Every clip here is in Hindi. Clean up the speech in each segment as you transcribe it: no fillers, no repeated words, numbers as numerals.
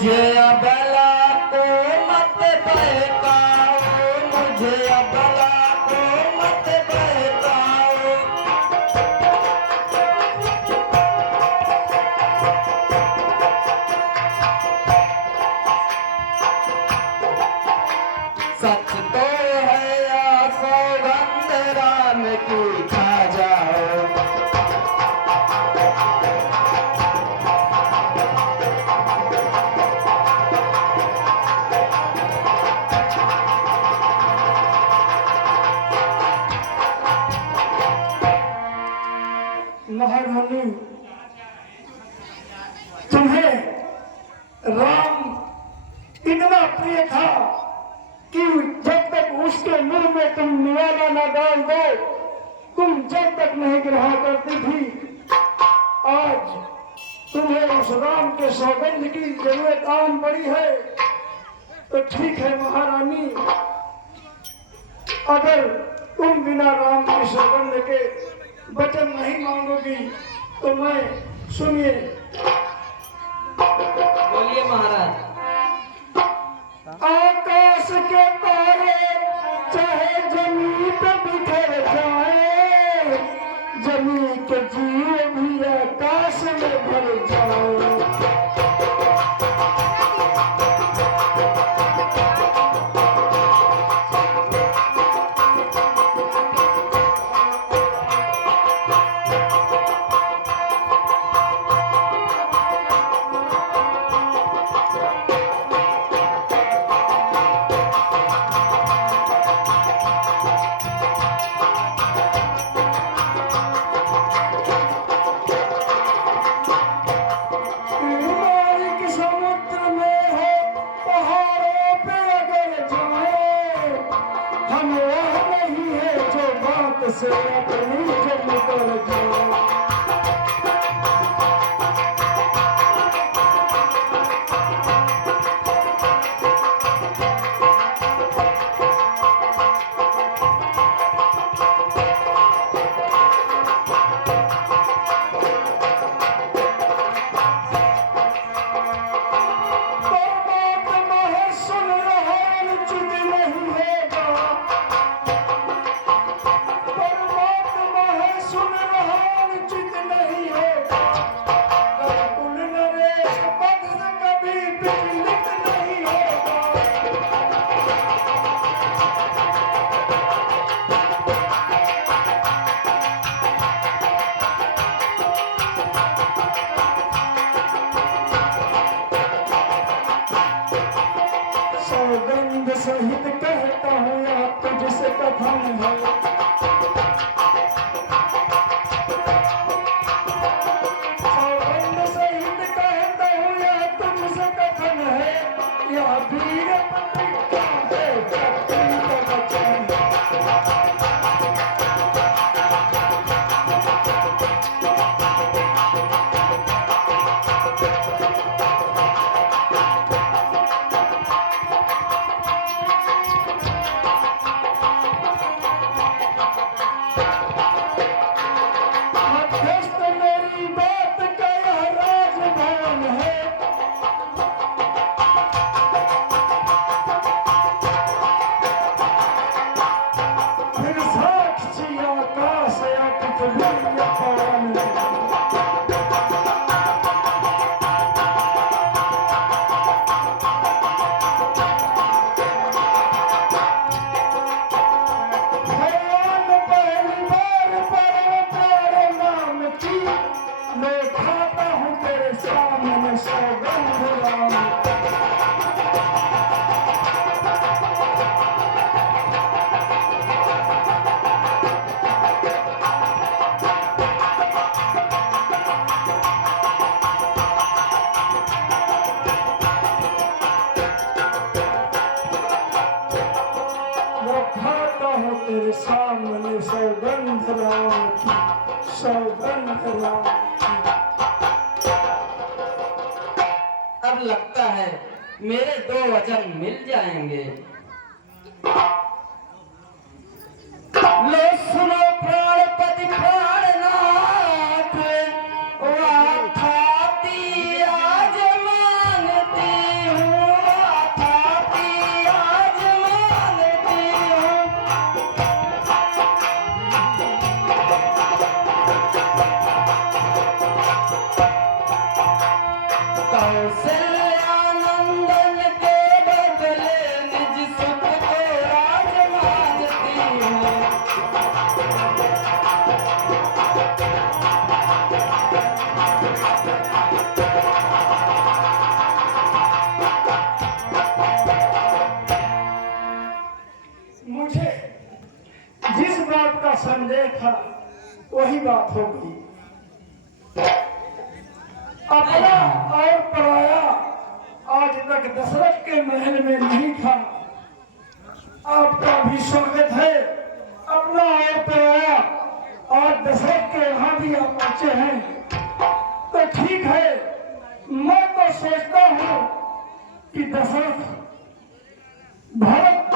मुझे अबला को मत बहकाओ, मुझे अबला को मत बहकाओ। सच तो है या सौगंध राम की, खा जाओ। महारानी, तुम्हें राम इतना प्रिय था कि जब तक उसके मुंह में तुम निवाला न डाल दो, तुम जब तक नहीं ग्रहण करती थी। आज तुम्हें उस राम के सौगंध की जरूरत आन पड़ी है, तो ठीक है महारानी, अगर तुम बिना राम के सौगंध के वचन नहीं मांगोगी तो मैं सुनिए। बोलिए महाराज। आकाश के तारे चाहे जमीन पे बिखर जाए, जमीन के जीव भी आकाश में भर जाए। से अपनी जन्म कर जाओ। सौगंध सहित कहता हूँ या तुझसे कथन है, सौगंध सहित कहता हूँ या तुझसे कथन है, या वीर प्रतिज्ञा है शक्ति का वचन। तेरे सामने सौगंध राम की, सौगंध राम की। अब लगता है मेरे 2 वचन मिल जाएंगे। लो सुनो प्राणपति प्राणनाथ, वाथाती आज मांगती बात हो गई। अपना और पराया आज तक दशरथ के महल में नहीं था। आपका भी स्वागत है। अपना और पराया आज दशरथ के यहाँ भी आप पहुंचे हैं तो ठीक है। मैं तो सोचता हूँ कि दशरथ भारत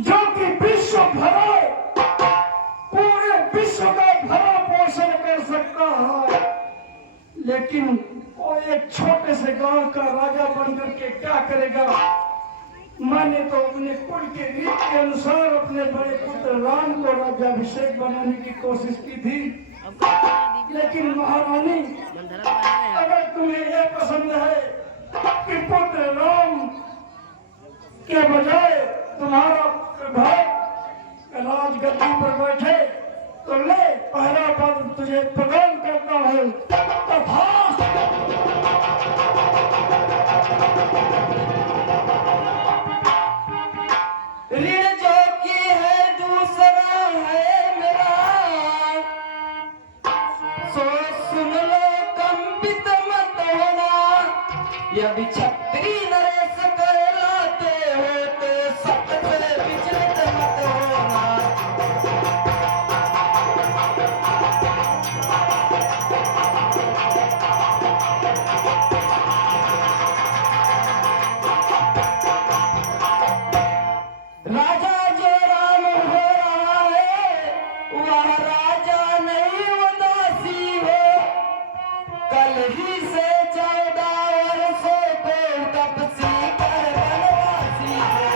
जो कि विश्व भरा पूरे विश्व का भरा पोषण कर सकता है, लेकिन वो एक छोटे से गांव का राजा बनकर के क्या करेगा। मैंने तो अपने कुल के रीत के अनुसार अपने बड़े पुत्र राम को राज्याभिषेक बनाने की कोशिश की थी, लेकिन महारानी अगर तुम्हें यह पसंद है कि पुत्र राम के बजाय तुम्हारा भक्त राजगद्दी पर बैठे तो ले पहला पद तुझे प्रदान करता हूँ। ऋण जो की है दूसरा है मेरा, सो सुन लो कंपित मत होना। यदि छत्री नरेश कहलाते हो तो सबसे विचलित मत होना। राजा जो राम हो रहा है वह राजा नहीं उदासी हो। कल ही से 14 वर्षों को तपसी कर वनवासी हो।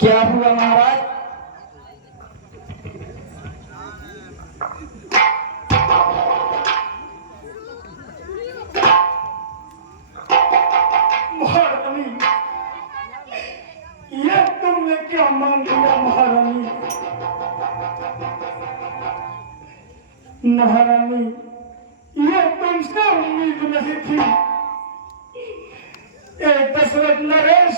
क्या हुआ महाराज? महारानी ये तुमने क्या मान लिया महारानी? महारानी ये तुमसे उम्मीद नहीं थी। एक दशरथ नरेश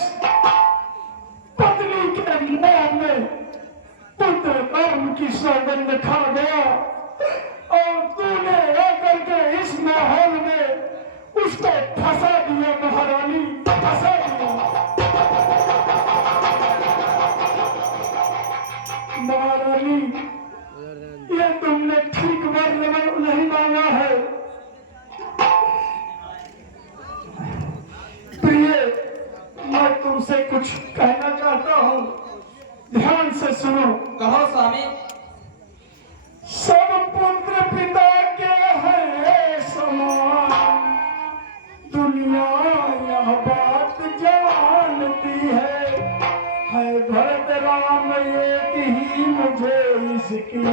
पत्नी के मोह में पुत्र कर्म की सौगंध खा गया और तूने आकर के इस माहौल में उसको फंसा दिया महारानी, फंसा दिया। महारानी ये तुमने ठीक वर्ण नहीं मांगा है। प्रिय मैं तुमसे कुछ कहना चाहता हूँ, ध्यान से सुनो। कहो स्वामी। सब पुत्र पिता के हैं समान, दुनिया यह बात जानती है भरत राम एक ही मुझे इसकी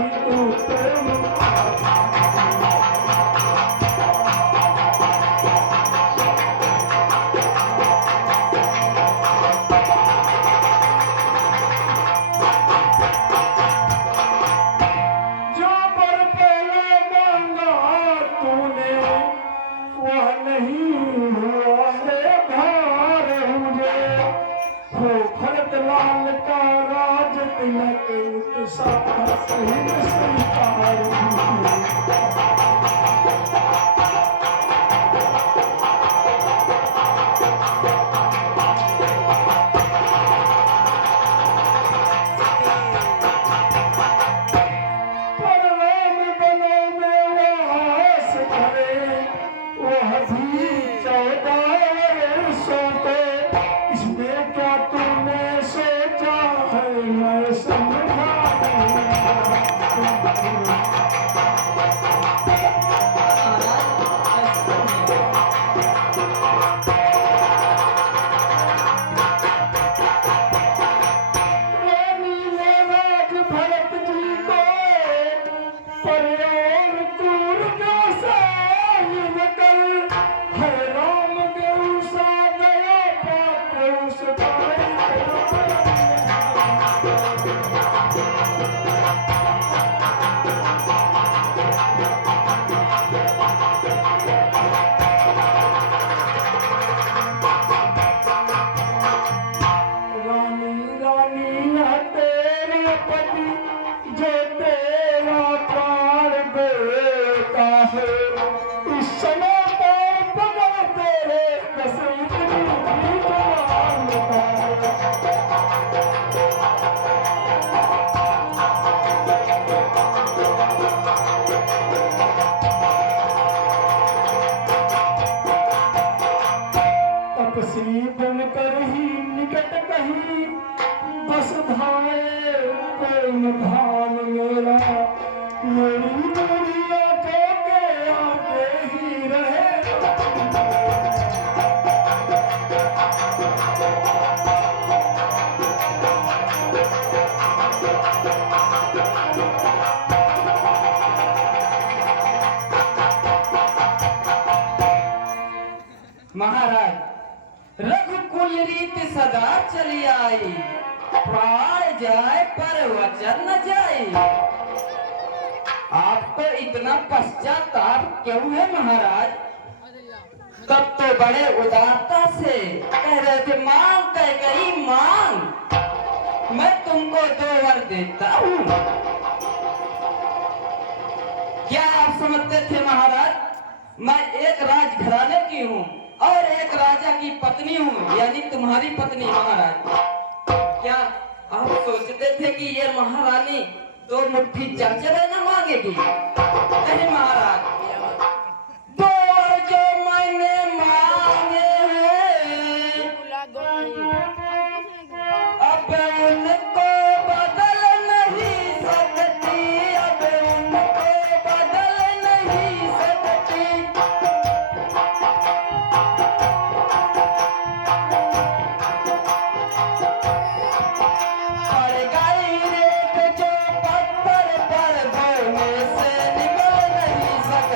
तुलसी बनकर ही निकट कहीं बस भाए प्रेम धाम मेरा, मेरी मेरी आंखों के आगे ही रहे। महाराज रघुकुल रीत सदा चली आई, प्राण जाए पर वचन न जाए। आपको इतना पश्चाताप क्यों है महाराज? तब तो बड़े उदारता से कह रहे थे मांग कह गई मांग, मैं तुमको 2 वर देता हूँ। क्या आप समझते थे महाराज मैं एक राजघराने की हूँ और एक राजा की पत्नी हूँ, यानी तुम्हारी पत्नी महाराज। क्या आप सोचते थे कि ये महारानी 2 मुट्ठी चरचरे न मांगेगी? नहीं महाराज, 2 वर जो मैंने मांगे हैं अब उनको बदल नहीं सकती, अब उनको बदल नहीं सकती। पड़ गई रेत जो पत्थर पर बोने से निकल नहीं सकती।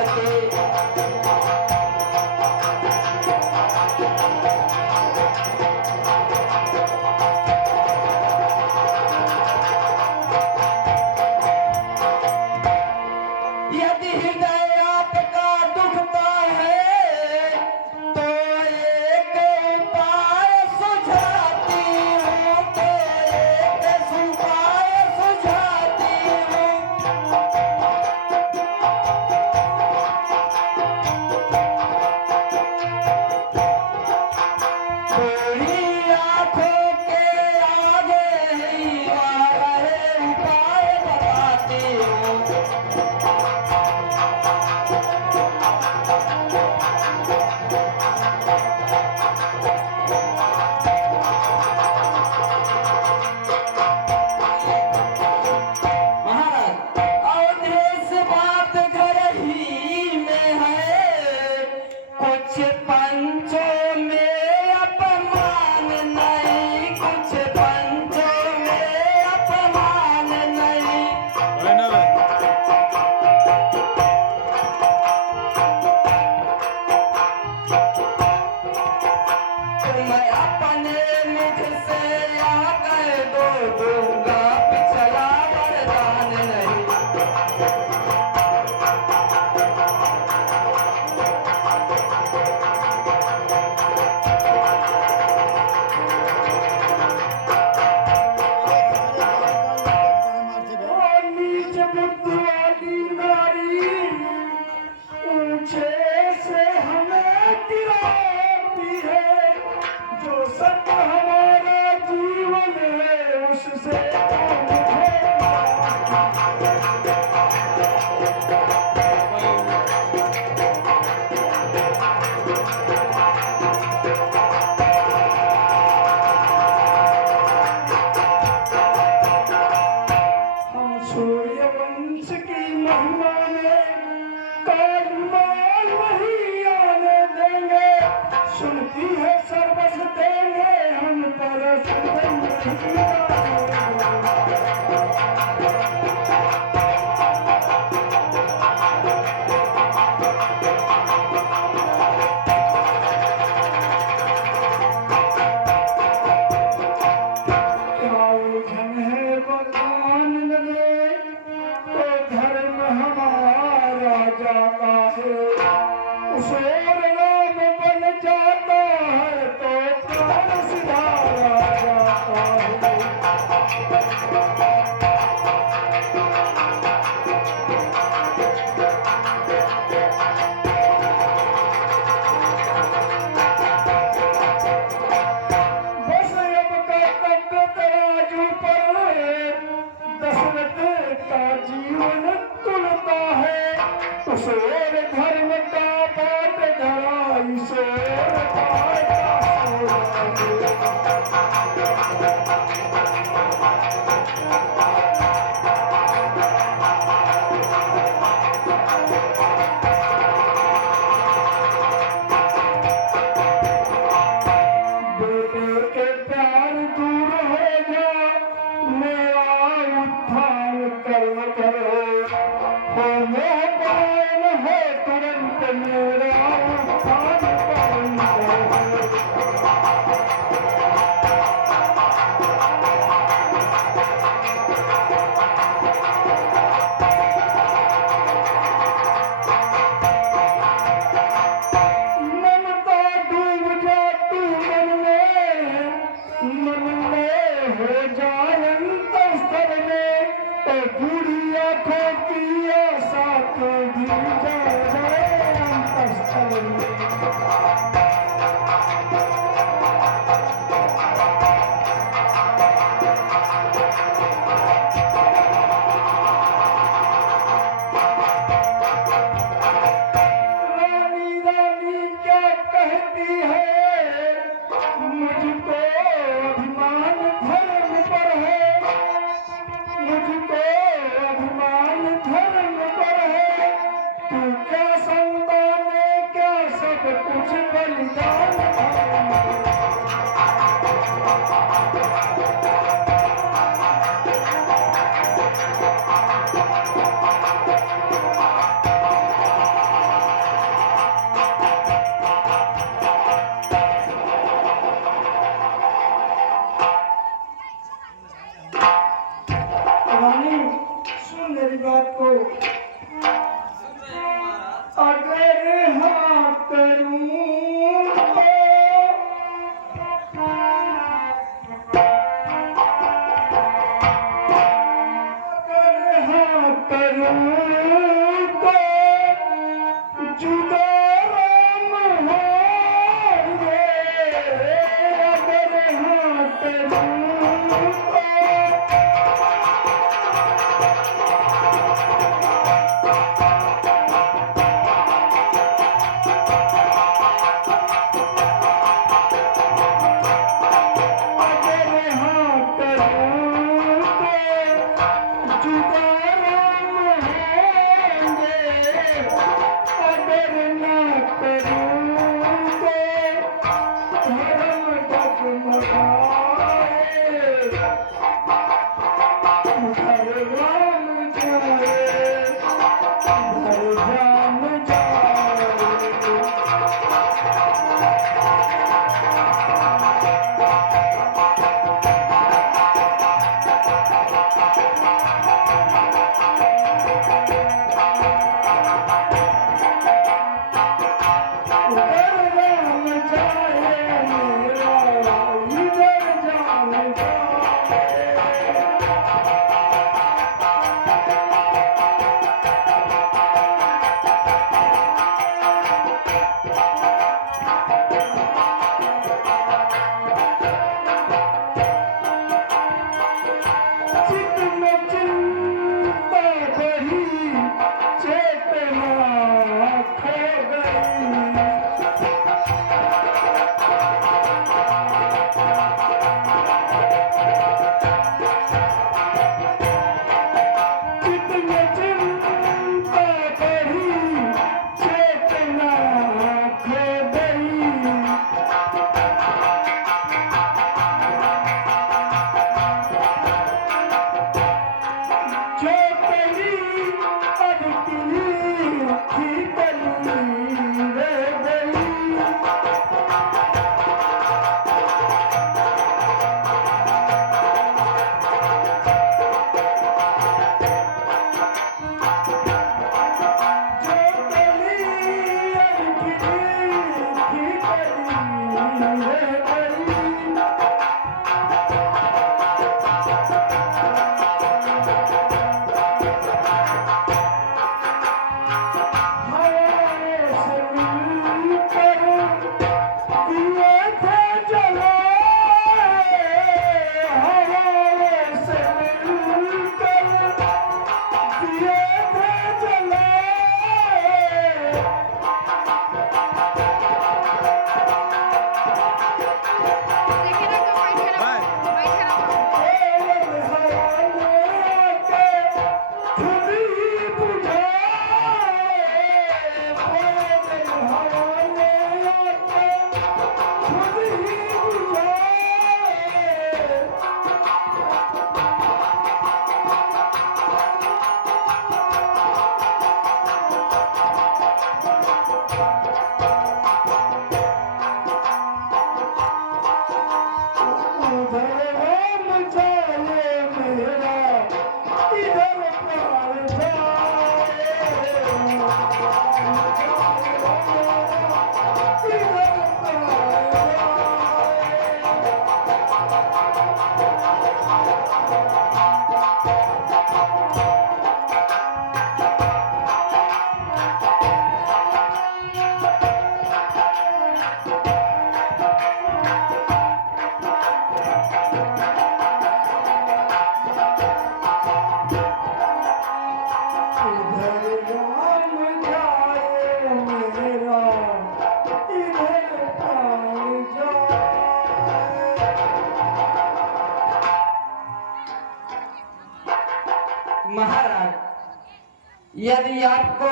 महाराज यदि आपको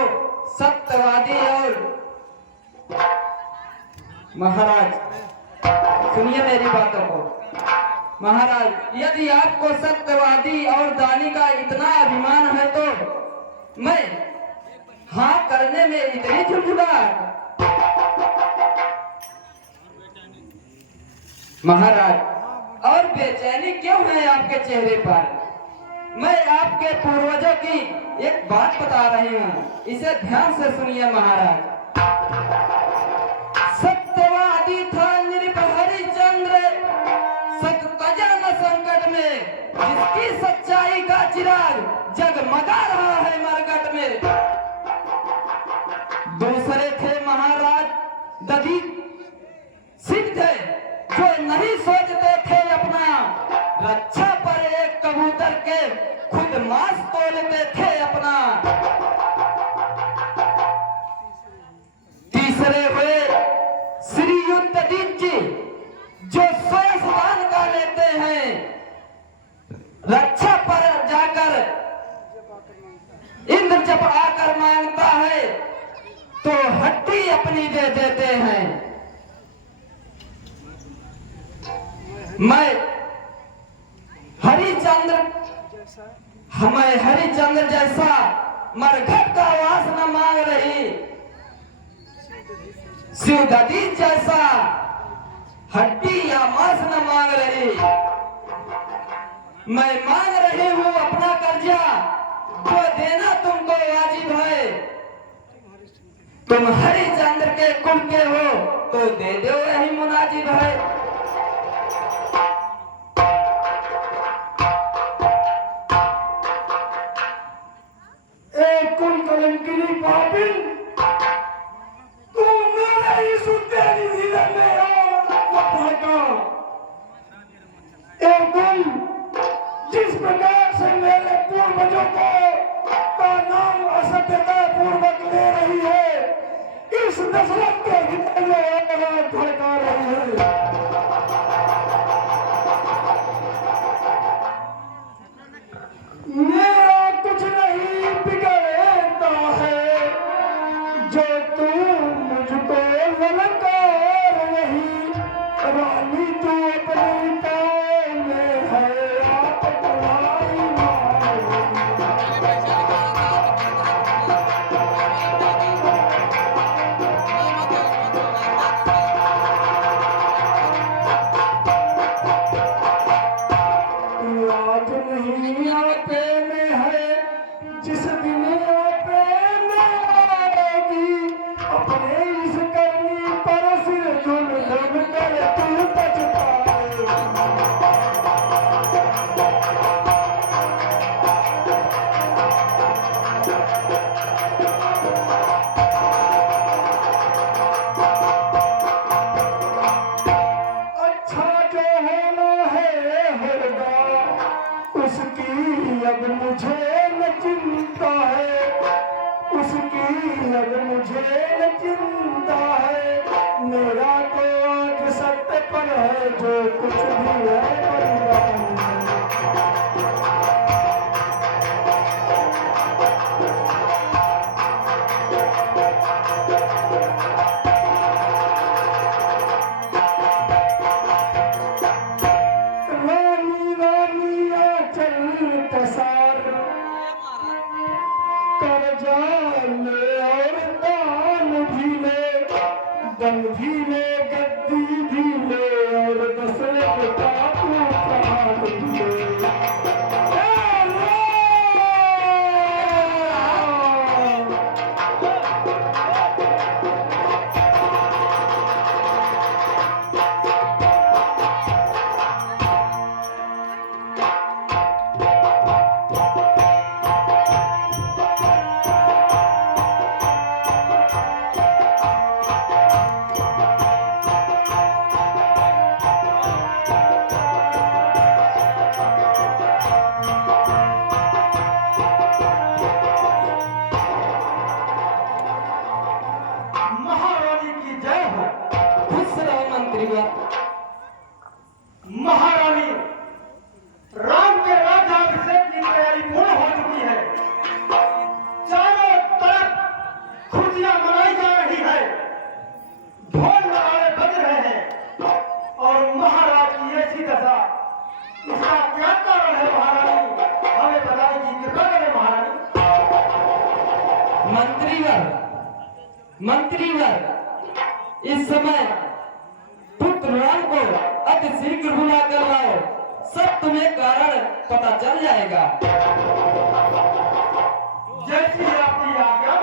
सत्यवादी और महाराज सुनिए मेरी बातों को। महाराज यदि आपको सत्यवादी और दानी का इतना अभिमान है तो मैं हाँ करने में इतनी झुंझुलाहट। महाराज और बेचैनी क्यों है आपके चेहरे पर? मैं आपके पूर्वजों की एक बात बता रही हूँ, इसे ध्यान से सुनिए महाराज। सत्यवादी था निर्भय चंद्र, सततजा न संकट में, जिसकी सच्चाई का चिराग जगमगा रहा है मरकट में। दूसरे थे महाराज दधी सिद्ध थे, जो नहीं सोचते थे अपना रक्षा पर एक कबूतर के खुद मांस तोलते थे अपना। तीसरे हुए श्री युद्धदीप जी, जो स्वयं दान का लेते हैं, रक्षा पर जाकर इंद्र जब आकर मांगता है तो हड्डी अपनी दे देते हैं। मैं हरिचंद्र हमें हरिचंद्र जैसा मरघट का वास न मांग रही, शिवदत्ती जैसा हड्डी या मांस न मांग रही। मैं मांग रही हूँ अपना कर्जा, जो देना तुमको वाजिब है। तुम हरिचंद्र के कुल के हो तो दे दो, यही मुनाजिब है। कुल कलंकिनी पापिन, तू मेरे ही सुतेरी धीरे में भागा। तुम जिस प्रकार से मेरे पूर्वजों को का नाम असभ्यता पूर्वक ले रही है, इस दशरथ के हृदय में धड़का रही है। मेरा कुछ नहीं बिगड़ता है, जो तू मुझको ललकार नहीं। रानी तू अपनी पाँव में है, आप तुम्हारी आज नहीं आपे में है, जिस दिन आपे में आएगी। अपने इस करनी पर सिर झुन झुन कर तू पछताए। अच्छा जो होना है होगा, उसकी अब मुझे न चिंता है। उसकी अब मुझे न चिंता है। मेरा तो आज सत्य पर है, जो कुछ भी है बलिदान है। रानी रानी आंचल पसार, कर्जा ले और दान भी ले, दम भी ले, गद्दी भी ले, और दशरथ का तू प्राण भी ले। ए राम! महारानी की जय हो। खुश रहो मंत्रीवर। महारानी, राम के राज्याभिषेक की तैयारी पूर्ण हो चुकी है। चारों तरफ खुशियां मनाई जा रही है, ढोल नगाड़े बज रहे हैं, और महाराज की ऐसी दशा, इसका क्या कारण है महारानी? हमें बताएगी, कृपा करें महारानी। मंत्रीवर, इस समय पुत्र राम को अति शीघ्र बुला कर लाओ, सब तुम्हें कारण पता चल जाएगा। जैसी आपकी आज्ञा